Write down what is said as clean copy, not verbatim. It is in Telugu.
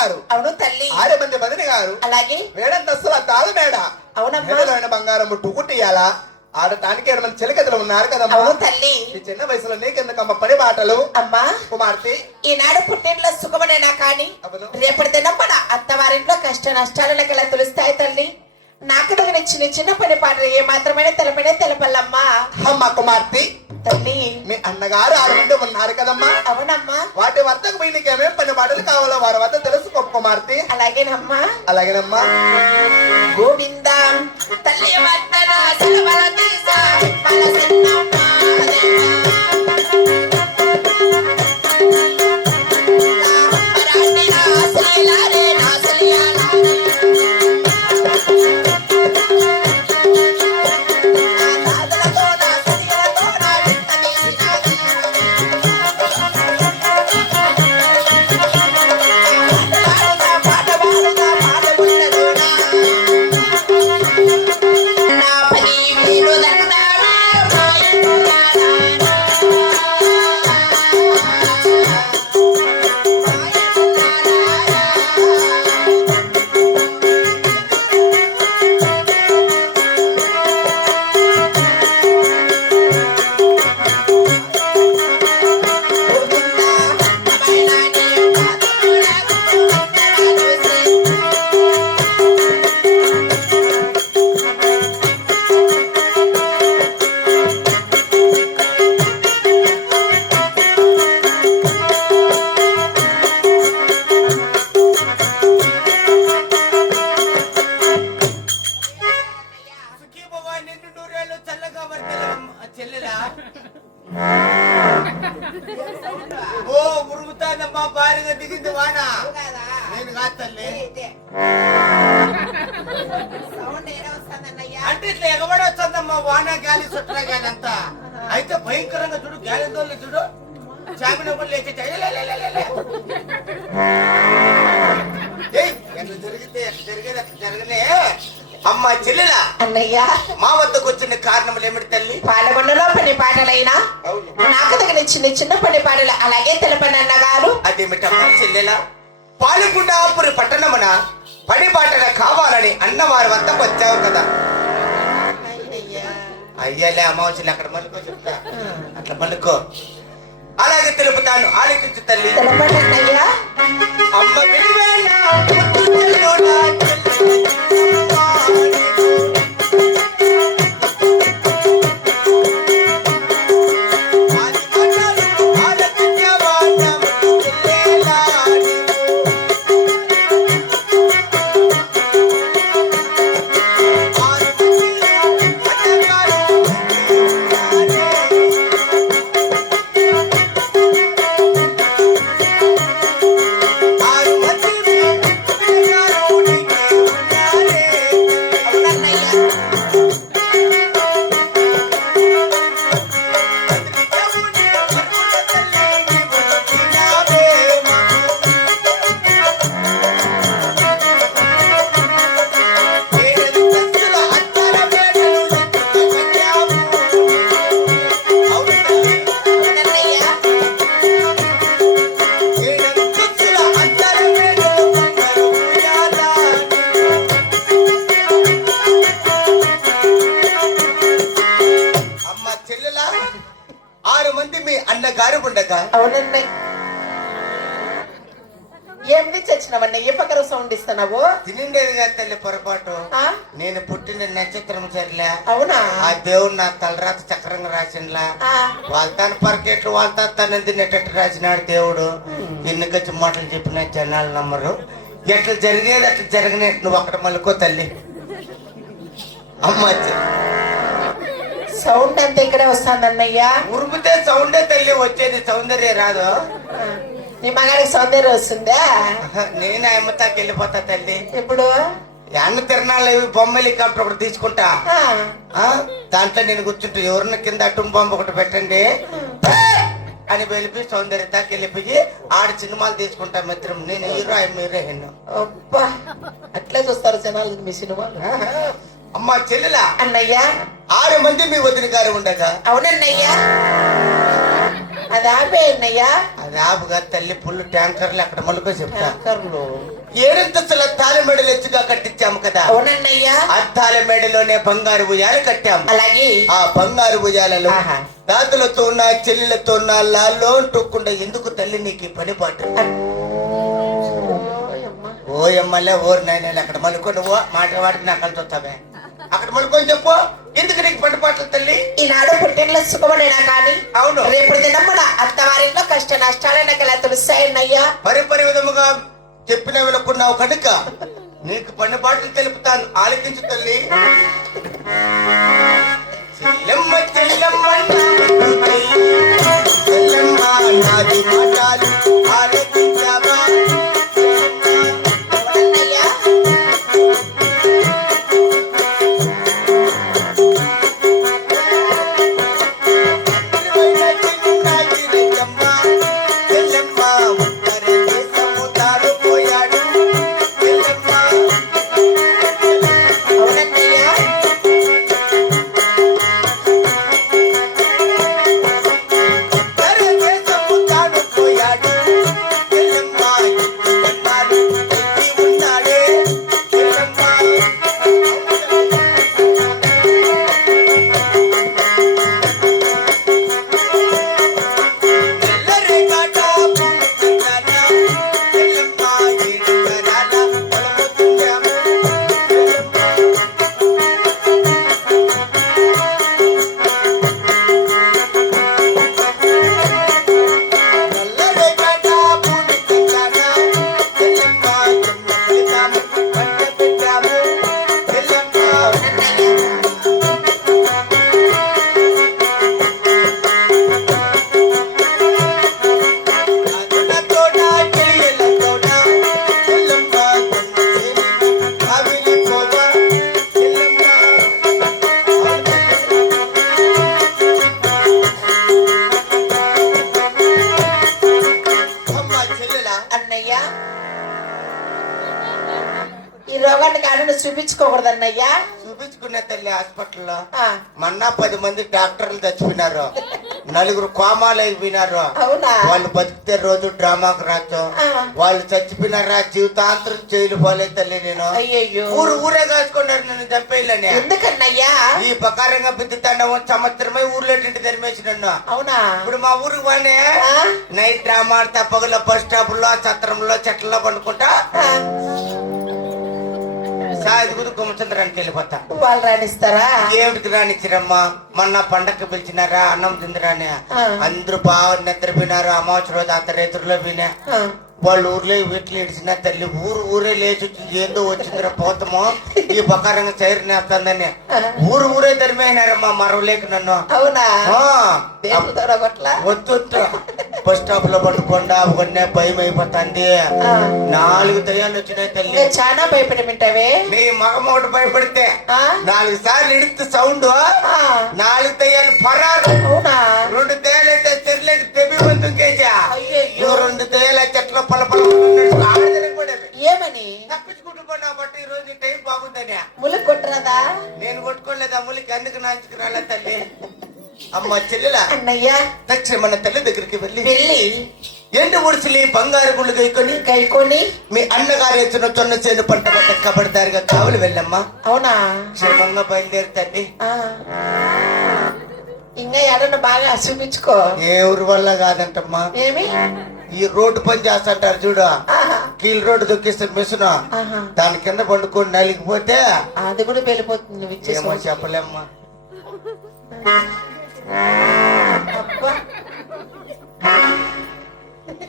గారు. అవును తల్లి. 6 మంది వదిన గారు. అలాగే వేడంతస్తుల తాళు మేడ. అవునమ్మా. బంగారం టుకుట్టియాలా ఆడటానికి 7 మంది చెలికత్తలు ఉన్నారు కదమ్మా. అవును తల్లి. ఈ చిన్న వయసులో నీకెందుకమ్మ పని బాటలు. అమ్మా కుమార్తె, ఈనాడు పుట్టింట్లో సుఖమనేనా కాని రేపటి దినం మన అత్తవారింట్లో కష్ట నష్టాలు నాకు ఎలా తెలుస్తాయి తల్లి. నాకు తగిన చిన్న చిన్న పని పాటలు ఏ మాత్రమైనా తెలపల్లమ్మా. అమ్మ కుమార్తె తల్లి, మీ అన్నగారు 6 మంది ఉన్నారు కదమ్మా. అవునమ్మా. వాటి వద్దకు పోయి నీకేమేం పని పాటలు కావాలో వారి వద్ద తెలుసుకో కుమార్తె. అలాగేనమ్మా. అలాగేనమ్మా. గోవిందా తల్లి వందన సెలవల తీసా మనసన్నమ్మ ఓ ఉరుముతానమ్మా భారీగా దిగింది వాన. నేను కాదు తల్లి. అంటే ఇట్లా ఎగబడి వస్తుందమ్మా వాన గాలి చుట్టన గాలి అంతా. అయితే భయంకరంగా చూడు గాలి దోళ్ళు చూడు చామిన పళ్ళు లేచి జరిగితే జరిగేది జరగలే. అమ్మ చెల్లెలా అన్నయ్య మా వద్దకు వచ్చిన కారణములు ఏమిటి తల్లి? పాలగొండలో పని పాటలైనా నాకు తగిన చిన్న చిన్న పని పాటలు అలాగే తెలపండి అన్నగారు. అదేమిటమ్మా చెల్లెలా? పాలగుండాపురి పట్టణమున పని పాటల కావాలని అన్నవారి వద్దకు వచ్చావు కదా. అయ్యాలే అమావాస్యలు అక్కడ మళ్ళీ చెప్తా, అట్లా మళ్ళుకో. అలాగే తెలుపుతాను, ఆలోచించు తల్లి. తెలపండి అన్నయ్య. అమ్మ అవునండి. ఏమిటి చచ్చినవన్నీ ఏ పక్కన సౌండ్ ఇస్తున్నావు? తినిండేది కాదు తల్లి పొరపాటు. నేను పుట్టిన నక్షత్రం సరిలే. అవునా? ఆ దేవుడు నా తలరాత చక్రంగా రాసినలా. వాళ్ళతాను పరకెట్లు వాళ్ళ తన తినేటట్టు రాసినాడు దేవుడు. ఎన్నికొచ్చి మాటలు చెప్పిన జనాలు నమ్మరు. ఎట్లా జరిగేది అట్లా జరిగినట్టు నువ్వు అక్కడ మలుకో తల్లి. అమ్మ సౌండ్ అంతా ఇక్కడే వస్తుంది అన్నయ్య. ఉరుముతే సౌండే తల్లి వచ్చేది, సౌందర్య రాదు. నీ మగాడికి సౌందర్యం వస్తుందా? నేను అమ్మతాకి వెళ్ళిపోతా తల్లి. ఇప్పుడు అన్న తిరణాలు బొమ్మలు కంపెనీ ఒకటి తీసుకుంటా. దాంట్లో నేను కూర్చుంటా. ఎవరిని కింద అటుం బొమ్మ ఒకటి పెట్టండి అని వెళ్ళిపోయి సౌందర్యతకి వెళ్ళిపోయి ఆడ సినిమాలు తీసుకుంటా మిత్రం. నేను హీరో మీరే హీరో. అట్లే చూస్తారు జనాలు మీ సినిమాలు. అమ్మా చెల్లెలా అన్నయ్య 6 మంది మీ వదిన గారు ఉండగా. అవునన్నయ్య. అది ఆపే అన్నయ్యా. అది ఆపుగా తల్లి ఫుల్ ట్యాంకర్లు అక్కడ మొలకో చెప్తా. ట్యాంకర్లు ఏడంతస్తుల తాళ మెడలు ఎత్తుగా కట్టించాము కదా. అవునన్నయ్యా. ఆ తాళ మెడలోనే బంగారు భుజాలు కట్టాము. అలాగే ఆ బంగారు భుజాలలో ఆహా. తాతలతో ఉన్న చెల్లెలతో ఉన్న లాలో అంటుకుండా ఎందుకు తల్లి నీకు ఈ పని పాటు? ఓ ఎమ్మెల్యే ఓరు నాయన అక్కడ మలుకో నువ్వు మాట్లాడికి నాకు కలిసొస్తావే. అక్కడ మలుకొని చెప్పు ఎందుకు నీకు పని పాటలు తల్లి? ఈనాడు పుట్టినలో సుఖమనేనా కానీ అవును రేపు దినం మన అత్తవారింట్లో కష్ట నష్టాలైనా గల తెలుస్తాయన్నయ్యా. పరిపరి విధముగా చెప్పిన వినుకున్నావు కనుక నీకు పని పాటలు తెలుపుతాను, ఆలోచించు తల్లి. చెల్లెమ్మ చెల్లెమ్మ చెల్లెమ్మ నాది మాటలు ఆలోచించావా? అవునన్నయ్యా. అవునన్నయ్యా. అన్నయ్యా ఈ రోగాన్ని కాడు చూపించుకోకూడదన్నయ్యా. చూపించుకున్న తల్లి హాస్పిటల్లో ఆ, మొన్న 10 మంది డాక్టర్లు చచ్చిపోయినారు, 4 కోమాలు అయిపోయినారు. అవునా? వాళ్ళు బతికితే రోజు డ్రామాకు రాచ్చు, ఆ. వాళ్ళు చచ్చిపోయినారా జీవితాంతరం జైలు పోలే తల్లి. నేను అయ్యయ్యో ఊరే కాసుకున్నారు నన్ను చంపేయాలని. ఎందుకన్నయ్యా? ఈ ప్రకారంగా బిద్దుతాండవు సంవత్సరమై ఊర్లో ధర్మేసి నన్ను. అవునా? ఇప్పుడు మా ఊరికి వాడినే ఆ? నైట్ డ్రామా ఆడతా, పగల బస్ స్టాప్ లో సత్రంలో చెట్లలో పండుకుంటా ఆ, సాగుదు గుమ్మచంద్రానికి వెళ్ళిపోతా. వాళ్ళు రాణిస్తారా? ఏమిటికి రానిచ్చిరమ్మా, మొన్న పండగకి పిలిచినారా అన్నం తిందిరాని. ఆ. అందరూ బాగా నిద్రపోయినారు. అమావాస్య రోజు అంత రైతుల్లో పోయినా ఆ, వాళ్ళు ఊర్లో వీటిలో ఇడిచిన తల్లి ఊరే లేచి వచ్చి ఏందో వచ్చిందిరా పోతామో ఈ ప్రకారంగా చైరనేస్తుందని ఊరే ధర్మైనారమ్మా మరవలేక నన్ను. అవునా? ఆ. దేవుడు తొడగొట్లా? వద్దు బస్ స్టాప్ లో పడుకోండా ఒకనే భయం అయిపోతుంది. 4 దయ్యాలు వచ్చినాయి తల్లి. ఇంకా చాలా భయపడమింటావే. నీ మగమోడు భయపడితే ఆ? 4 సార్లు ఇడితే సౌండ్, ఆ, 4 దయ్యాలు పరారు. అవునా? 2 దయ్యాలు అయితే చెట్లకి తెబి బంధుకేజా, అయ్యయ్యో 2 దయ్యాలు చెట్లు పలపల ఏమని తప్పించుకుంటూ పోయినా బట్టి ఈ రోజు టైం బాగుందని. ములు కొట్టరాదా? నేను కొట్టుకోలేదు ఆ ములికి, అందుకు నాంచుకు రాలే తల్లి. అమ్మ చెల్లెలా అన్నయ్యా తక్షణ మన తల్లి దగ్గరికి వెళ్ళి వెళ్ళి ఎండు ఉడిసిలి బంగారు గుళ్ళు గైకొని మీ అన్నగారు ఎత్తున చొన్న చేను పంట వద్ద కబడదారిగా కావలి వెళ్ళమ్మా. అవునా? క్షేమంగా బయలుదేరి తల్లి. ఆ, ఇంకా ఎడను బాగా చూపించుకో. ఏ ఊరు వల్ల కాదంటమ్మా, ఏమి ఈ రోడ్డు పని చేస్తుంటారు చూడు, ఆహా, కీల్ రోడ్డు దొక్కిస్తే మిషన్ ఆహా. దాని కింద పండుకొని నలిగిపోతే అది కూడా వెళ్ళిపోతుంది. ఏమో చెప్పలేమ్మా.